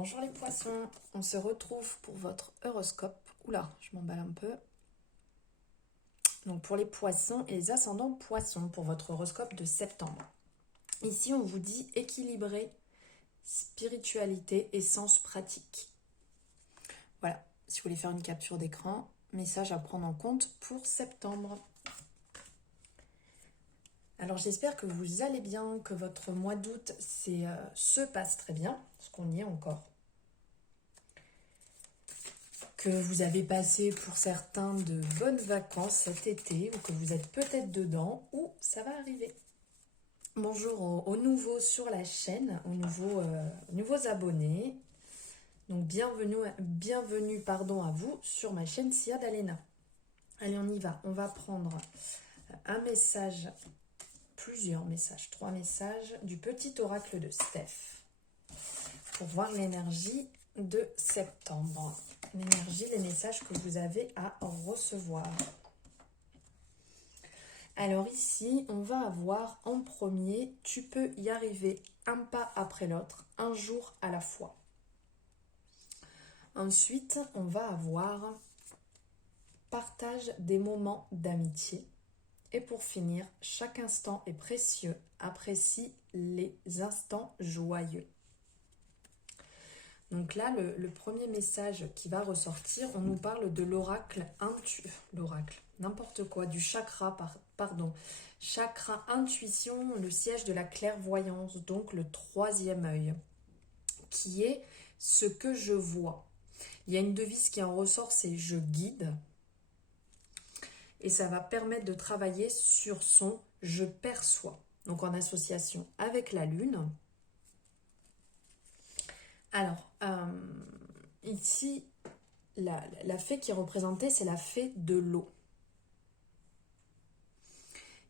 Bonjour les poissons, on se retrouve pour votre horoscope. Oula, je m'emballe un peu. Donc pour les poissons et les ascendants poissons pour votre horoscope de septembre. Ici on vous dit équilibré, spiritualité et sens pratique. Voilà, si vous voulez faire une capture d'écran, message à prendre en compte pour septembre. Alors j'espère que vous allez bien, que votre mois d'août se passe très bien, parce qu'on y est encore. Que vous avez passé pour certains de bonnes vacances cet été, ou que vous êtes peut-être dedans, ou ça va arriver. Bonjour aux nouveaux sur la chaîne, aux nouveaux abonnés. Donc bienvenue à vous sur ma chaîne Sia d'Alena. Allez, on y va. On va prendre un message, plusieurs messages, 3 messages du petit oracle de Steph pour voir l'énergie de septembre. L'énergie, les messages que vous avez à recevoir. Alors ici, on va avoir en premier, tu peux y arriver un pas après l'autre, un jour à la fois. Ensuite, on va avoir partage des moments d'amitié. Et pour finir, chaque instant est précieux, apprécie les instants joyeux. Donc là, le premier message qui va ressortir, on nous parle de l'oracle n'importe quoi, du chakra, chakra intuition, le siège de la clairvoyance, donc le 3e œil, qui est ce que je vois. Il y a une devise qui en ressort, c'est je guide, et ça va permettre de travailler sur son je perçois, donc en association avec la lune. Alors, ici, la fée qui est représentée, c'est la fée de l'eau.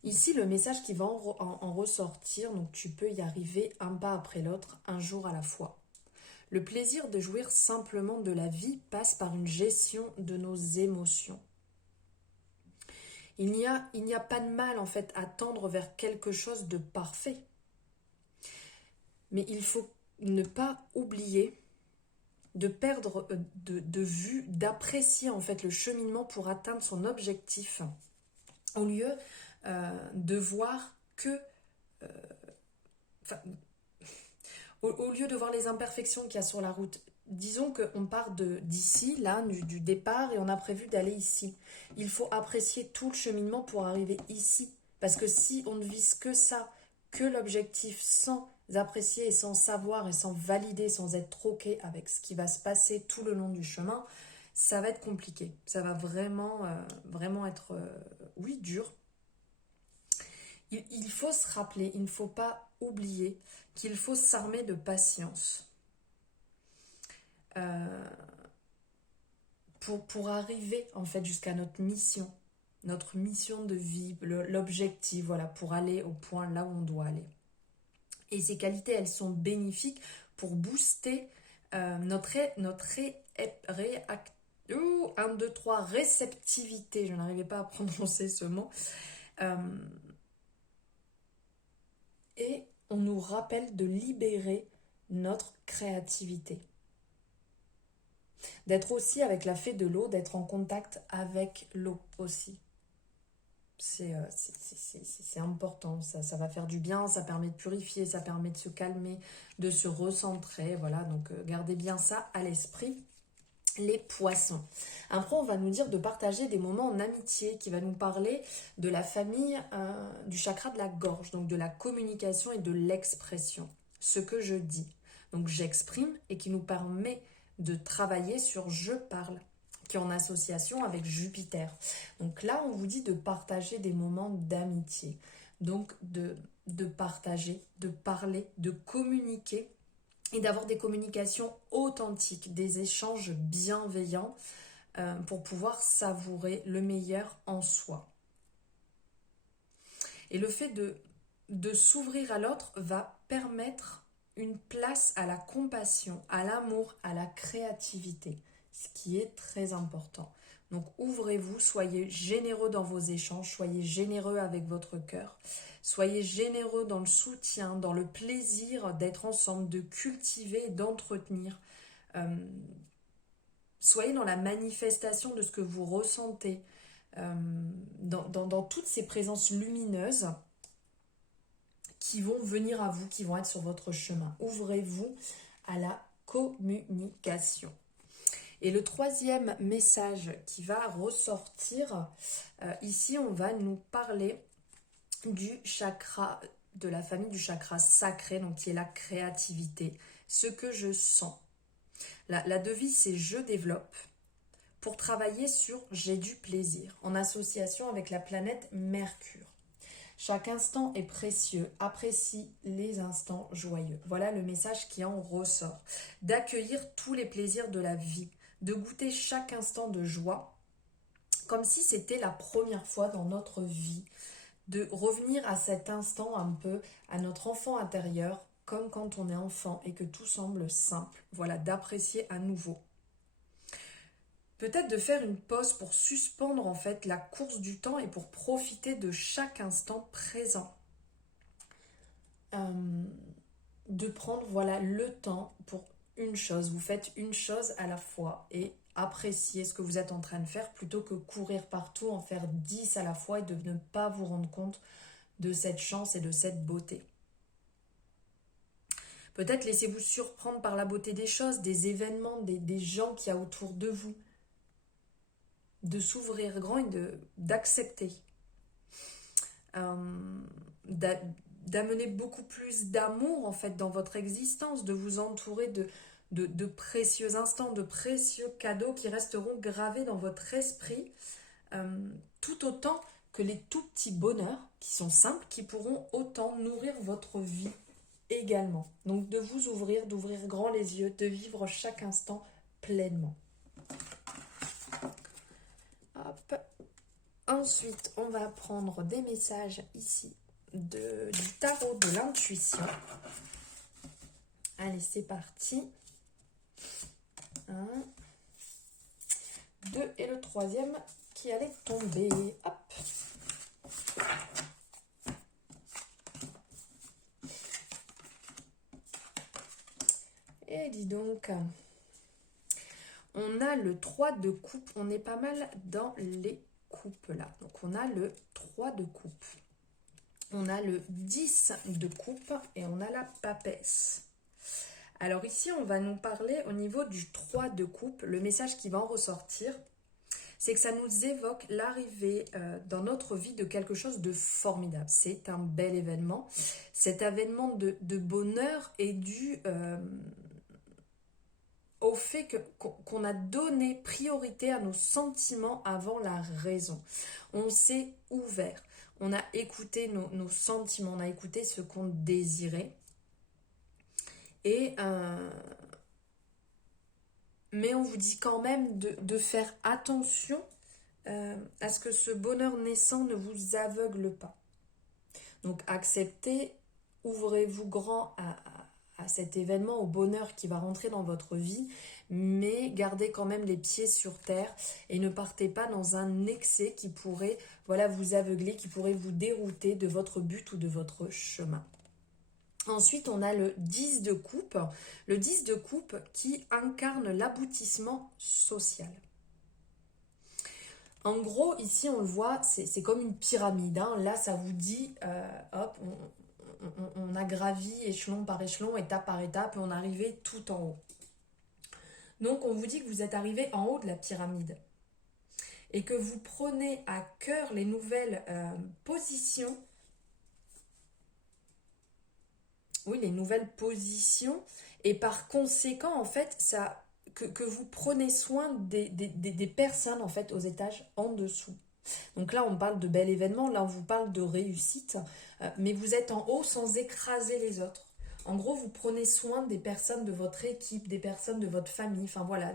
Ici, le message qui va en ressortir, donc tu peux y arriver un pas après l'autre, un jour à la fois. Le plaisir de jouir simplement de la vie passe par une gestion de nos émotions. Il n'y a pas de mal en fait à tendre vers quelque chose de parfait. Mais il faut ne pas oublier de perdre de vue, d'apprécier en fait le cheminement pour atteindre son objectif, au lieu de voir que, au lieu de voir les imperfections qu'il y a sur la route. Disons qu'on part d'ici, là, du départ, et on a prévu d'aller ici. Il faut apprécier tout le cheminement pour arriver ici. Parce que si on ne vise que ça, que l'objectif, sans apprécier et sans savoir et sans valider, sans être troqué avec ce qui va se passer tout le long du chemin, ça va être compliqué. Ça va vraiment être, dur. Il faut se rappeler, il ne faut pas oublier qu'il faut s'armer de patience. Pour arriver en fait jusqu'à notre mission de vie, l'objectif, voilà, pour aller au point là où on doit aller. Et ces qualités, elles sont bénéfiques pour booster notre réceptivité. Je n'arrivais pas à prononcer ce mot. Et on nous rappelle de libérer notre créativité. D'être aussi avec la fée de l'eau, d'être en contact avec l'eau aussi. C'est important, ça va faire du bien, ça permet de purifier, ça permet de se calmer, de se recentrer, voilà, donc gardez bien ça à l'esprit, les poissons. Après, on va nous dire de partager des moments en amitié, qui va nous parler de la famille, du chakra de la gorge, donc de la communication et de l'expression, ce que je dis. Donc j'exprime et qui nous permet de travailler sur je parle, qui est en association avec Jupiter. Donc là, on vous dit de partager des moments d'amitié. Donc de partager, de parler, de communiquer et d'avoir des communications authentiques, des échanges bienveillants pour pouvoir savourer le meilleur en soi. Et le fait de s'ouvrir à l'autre va permettre une place à la compassion, à l'amour, à la créativité, ce qui est très important. Donc ouvrez-vous, soyez généreux dans vos échanges, soyez généreux avec votre cœur. Soyez généreux dans le soutien, dans le plaisir d'être ensemble, de cultiver et d'entretenir. Soyez dans la manifestation de ce que vous ressentez, dans toutes ces présences lumineuses qui vont venir à vous, qui vont être sur votre chemin. Ouvrez-vous à la communication. Et le troisième message qui va ressortir, ici on va nous parler du chakra, de la famille du chakra sacré, donc qui est la créativité, ce que je sens. La devise c'est je développe pour travailler sur j'ai du plaisir en association avec la planète Mercure. Chaque instant est précieux, apprécie les instants joyeux. Voilà le message qui en ressort. D'accueillir tous les plaisirs de la vie, de goûter chaque instant de joie, comme si c'était la première fois dans notre vie, de revenir à cet instant un peu, à notre enfant intérieur, comme quand on est enfant et que tout semble simple. Voilà, d'apprécier à nouveau. Peut-être de faire une pause pour suspendre en fait la course du temps et pour profiter de chaque instant présent. De prendre voilà le temps pour une chose. Vous faites une chose à la fois et appréciez ce que vous êtes en train de faire plutôt que courir partout, en faire 10 à la fois et de ne pas vous rendre compte de cette chance et de cette beauté. Peut-être laissez-vous surprendre par la beauté des choses, des événements, des gens qu'il y a autour de vous. De s'ouvrir grand et d'accepter. D'amener beaucoup plus d'amour en fait dans votre existence, de vous entourer de précieux instants, de précieux cadeaux qui resteront gravés dans votre esprit, tout autant que les tout petits bonheurs qui sont simples, qui pourront autant nourrir votre vie également. Donc de vous ouvrir, d'ouvrir grand les yeux, de vivre chaque instant pleinement. Hop. Ensuite, on va prendre des messages ici du tarot de l'intuition. Allez, c'est parti. 1, 2 et le troisième qui allait tomber. Hop. Et dis donc, on a le 3 de coupe, on est pas mal dans les coupes là. Donc on a le 3 de coupe, on a le 10 de coupe et on a la papesse. Alors ici on va nous parler au niveau du 3 de coupe, le message qui va en ressortir, c'est que ça nous évoque l'arrivée dans notre vie de quelque chose de formidable. C'est un bel événement. Cet événement de bonheur est dû au fait qu'on a donné priorité à nos sentiments avant la raison. On s'est ouvert, on a écouté nos sentiments, on a écouté ce qu'on désirait. Mais on vous dit quand même de faire attention à ce que ce bonheur naissant ne vous aveugle pas. Donc acceptez, ouvrez-vous grand à cet événement, au bonheur qui va rentrer dans votre vie, mais gardez quand même les pieds sur terre et ne partez pas dans un excès qui pourrait vous aveugler, qui pourrait vous dérouter de votre but ou de votre chemin. Ensuite, on a le 10 de coupe. Le 10 de coupe qui incarne l'aboutissement social. En gros, ici, on le voit, c'est comme une pyramide. Hein. Là, ça vous dit, hop, on a gravi échelon par échelon, étape par étape, et on est arrivé tout en haut. Donc, on vous dit que vous êtes arrivé en haut de la pyramide. Et que vous prenez à cœur les nouvelles positions. Oui, les nouvelles positions. Et par conséquent, en fait, que vous prenez soin des personnes, en fait, aux étages en dessous. Donc là, on parle de bel événement, là, on vous parle de réussite, mais vous êtes en haut sans écraser les autres. En gros, vous prenez soin des personnes de votre équipe, des personnes de votre famille, enfin voilà,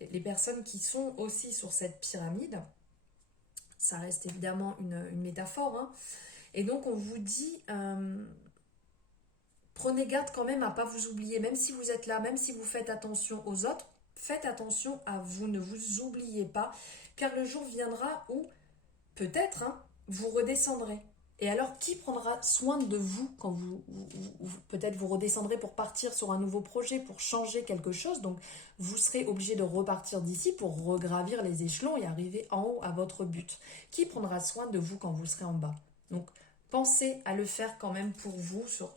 les personnes qui sont aussi sur cette pyramide. Ça reste évidemment une métaphore, hein. Et donc, on vous dit... prenez garde quand même à ne pas vous oublier, même si vous êtes là, même si vous faites attention aux autres, faites attention à vous, ne vous oubliez pas, car le jour viendra où, peut-être, hein, vous redescendrez. Et alors, qui prendra soin de vous quand peut-être vous redescendrez pour partir sur un nouveau projet, pour changer quelque chose. Donc, vous serez obligé de repartir d'ici pour regravir les échelons et arriver en haut à votre but. Qui prendra soin de vous quand vous serez en bas? Donc, pensez à le faire quand même pour vous sur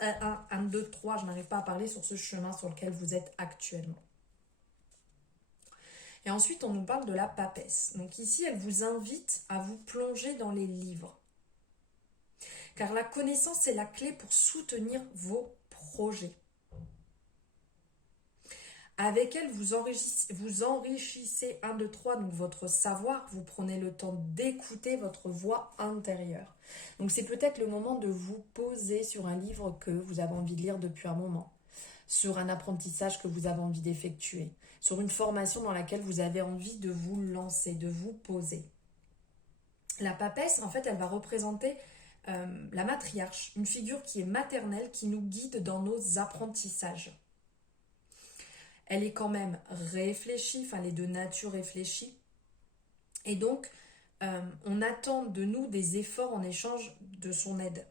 1, 2, 3. Je n'arrive pas à parler sur ce chemin sur lequel vous êtes actuellement. Et ensuite, on nous parle de la papesse. Donc ici, elle vous invite à vous plonger dans les livres. Car la connaissance est la clé pour soutenir vos projets. Avec elle, vous enrichissez 1, 2, 3, donc votre savoir. Vous prenez le temps d'écouter votre voix intérieure. Donc c'est peut-être le moment de vous poser sur un livre que vous avez envie de lire depuis un moment. Sur un apprentissage que vous avez envie d'effectuer, sur une formation dans laquelle vous avez envie de vous lancer, de vous poser. La papesse, en fait, elle va représenter la matriarche, une figure qui est maternelle, qui nous guide dans nos apprentissages. Elle est quand même réfléchie, enfin elle est de nature réfléchie, et donc on attend de nous des efforts en échange de son aide.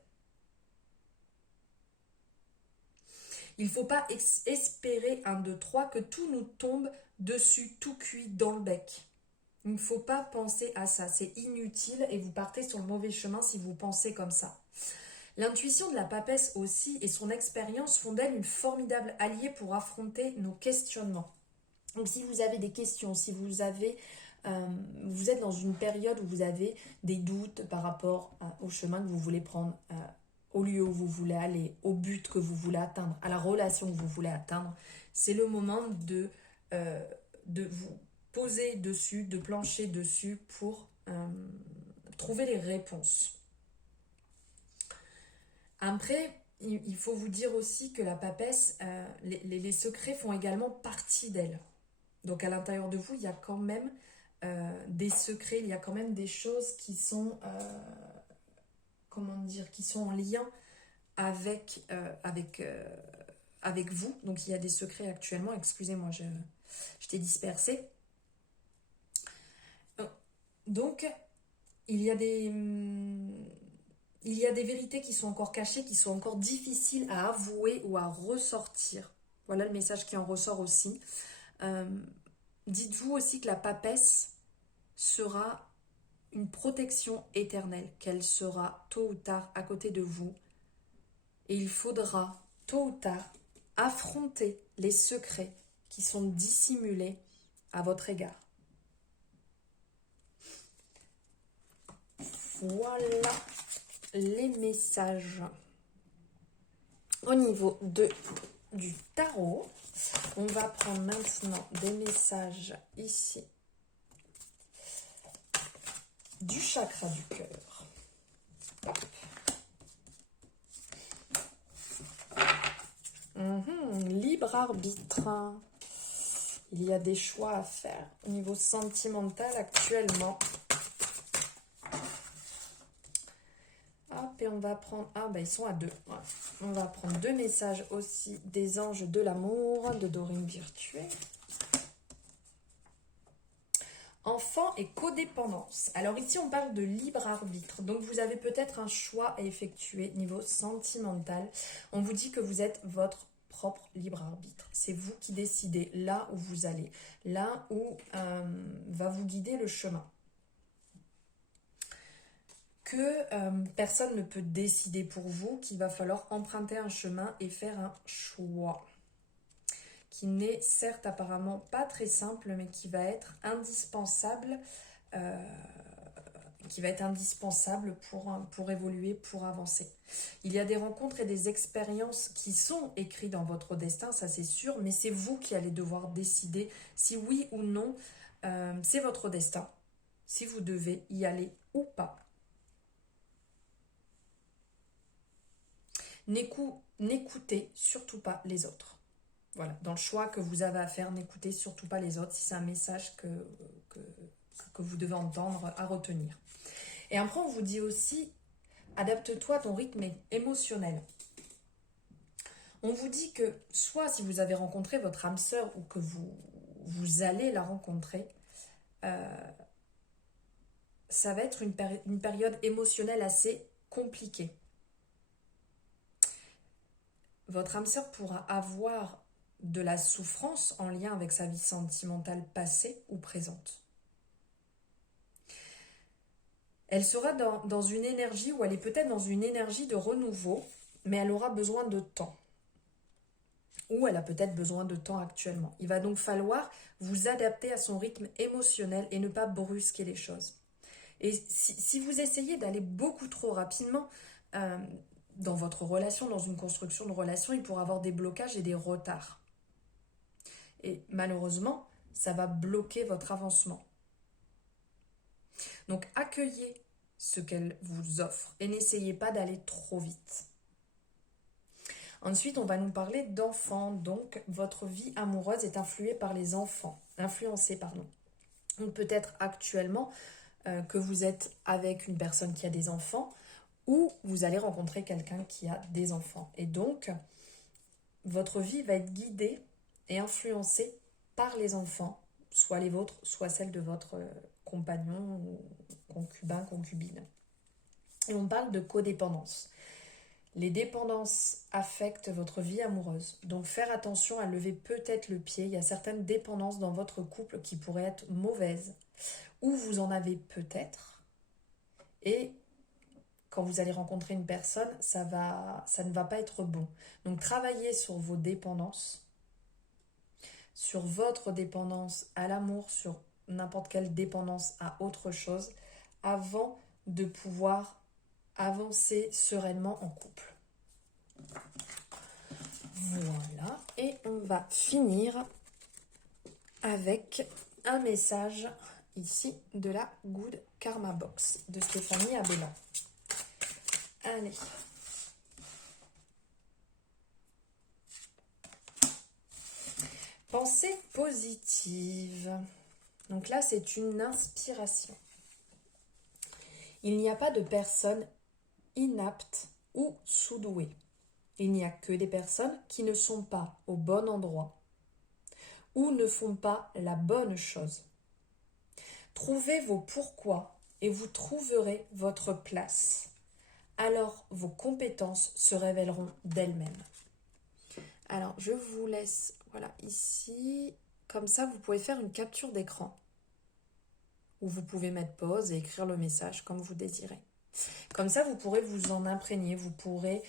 Il ne faut pas espérer 1, 2, 3 que tout nous tombe dessus, tout cuit dans le bec. Il ne faut pas penser à ça, c'est inutile et vous partez sur le mauvais chemin si vous pensez comme ça. L'intuition de la papesse aussi et son expérience font d'elle une formidable alliée pour affronter nos questionnements. Donc si vous avez des questions, si vous êtes dans une période où vous avez des doutes par rapport au chemin que vous voulez prendre, au lieu où vous voulez aller, au but que vous voulez atteindre, à la relation que vous voulez atteindre, c'est le moment de vous poser dessus, de plancher dessus pour trouver les réponses. Après, il faut vous dire aussi que la papesse, les secrets font également partie d'elle. Donc à l'intérieur de vous, il y a quand même des secrets, il y a quand même des choses qui sont... qui sont en lien avec vous. Donc il y a des secrets actuellement, excusez-moi, je t'ai dispersé. Donc il y a des vérités qui sont encore cachées, qui sont encore difficiles à avouer ou à ressortir. Voilà le message qui en ressort aussi. Dites-vous aussi que la papesse sera une protection éternelle, qu'elle sera tôt ou tard à côté de vous. Et il faudra tôt ou tard affronter les secrets qui sont dissimulés à votre égard. Voilà les messages. Au niveau du tarot, on va prendre maintenant des messages ici du chakra du cœur. Libre arbitre. Il y a des choix à faire au niveau sentimental actuellement. Hop, et on va prendre... Ah, ben ils sont à 2. Ouais. On va prendre 2 messages aussi des anges de l'amour de Dorine Virtué. Enfant et codépendance. Alors ici, on parle de libre arbitre. Donc, vous avez peut-être un choix à effectuer niveau sentimental. On vous dit que vous êtes votre propre libre arbitre. C'est vous qui décidez là où vous allez, là où va vous guider le chemin. Que personne ne peut décider pour vous, qu'il va falloir emprunter un chemin et faire un choix. Qui n'est certes apparemment pas très simple, mais qui va être indispensable, pour évoluer, pour avancer. Il y a des rencontres et des expériences qui sont écrites dans votre destin, ça c'est sûr, mais c'est vous qui allez devoir décider si oui ou non, c'est votre destin, si vous devez y aller ou pas. N'écoutez surtout pas les autres. Voilà, dans le choix que vous avez à faire, n'écoutez surtout pas les autres si c'est un message que vous devez entendre, à retenir. Et après, on vous dit aussi, adapte-toi à ton rythme émotionnel. On vous dit que soit si vous avez rencontré votre âme sœur ou que vous allez la rencontrer, ça va être une période émotionnelle assez compliquée. Votre âme sœur pourra avoir de la souffrance en lien avec sa vie sentimentale passée ou présente. Elle sera dans une énergie où elle est peut-être dans une énergie de renouveau, mais elle aura besoin de temps. Ou elle a peut-être besoin de temps actuellement. Il va donc falloir vous adapter à son rythme émotionnel et ne pas brusquer les choses. Et si vous essayez d'aller beaucoup trop rapidement dans votre relation, dans une construction de relation, il pourra avoir des blocages et des retards. Et malheureusement, ça va bloquer votre avancement. Donc accueillez ce qu'elle vous offre et n'essayez pas d'aller trop vite. Ensuite, on va nous parler d'enfants. Donc, votre vie amoureuse est influencée par les enfants. Donc, peut-être actuellement que vous êtes avec une personne qui a des enfants ou vous allez rencontrer quelqu'un qui a des enfants. Et donc, votre vie va être guidée et influencée par les enfants, soit les vôtres, soit celles de votre compagnon ou concubin, concubine. Et on parle de codépendance. Les dépendances affectent votre vie amoureuse. Donc faire attention à lever peut-être le pied. Il y a certaines dépendances dans votre couple qui pourraient être mauvaises. Ou vous en avez peut-être. Et quand vous allez rencontrer une personne, ça ne va pas être bon. Donc travaillez sur vos dépendances. Sur votre dépendance à l'amour, sur n'importe quelle dépendance à autre chose, avant de pouvoir avancer sereinement en couple. Voilà, et on va finir avec un message ici de la Good Karma Box de Stéphanie Abellan. Allez. Pensée positive. Donc là, c'est une inspiration. Il n'y a pas de personne inapte ou sous-douée. Il n'y a que des personnes qui ne sont pas au bon endroit ou ne font pas la bonne chose. Trouvez vos pourquoi et vous trouverez votre place. Alors vos compétences se révéleront d'elles-mêmes. Alors je vous laisse, voilà, ici, comme ça vous pouvez faire une capture d'écran. Ou vous pouvez mettre pause et écrire le message comme vous désirez. Comme ça, vous pourrez vous en imprégner, vous pourrez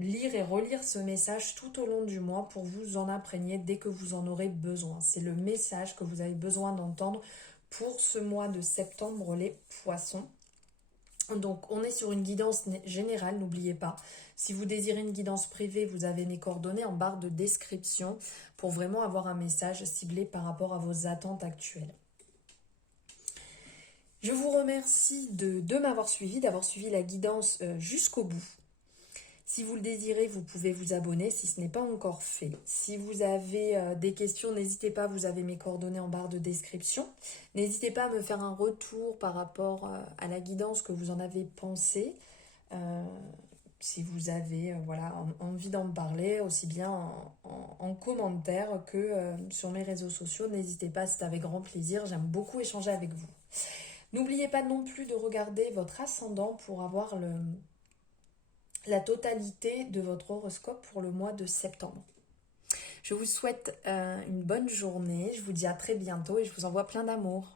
lire et relire ce message tout au long du mois pour vous en imprégner dès que vous en aurez besoin. C'est le message que vous avez besoin d'entendre pour ce mois de septembre, les poissons. Donc, on est sur une guidance générale, n'oubliez pas. Si vous désirez une guidance privée, vous avez mes coordonnées en barre de description pour vraiment avoir un message ciblé par rapport à vos attentes actuelles. Je vous remercie de m'avoir suivi, d'avoir suivi la guidance jusqu'au bout. Si vous le désirez, vous pouvez vous abonner si ce n'est pas encore fait. Si vous avez des questions, n'hésitez pas, vous avez mes coordonnées en barre de description. N'hésitez pas à me faire un retour par rapport à la guidance que vous en avez pensé. Si vous avez envie d'en parler, aussi bien en commentaire que sur mes réseaux sociaux, n'hésitez pas, c'est avec grand plaisir. J'aime beaucoup échanger avec vous. N'oubliez pas non plus de regarder votre ascendant pour avoir la totalité de votre horoscope pour le mois de septembre. Je vous souhaite une bonne journée, je vous dis à très bientôt et je vous envoie plein d'amour.